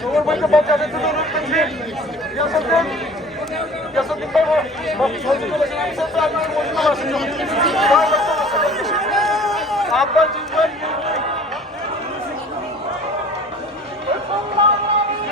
সবার ভাইকে বাচ্চাদের জন্য অনুরোধ করছি ইয়াসুদ্দিন বাবু বাকি সহযোগী আহ্বান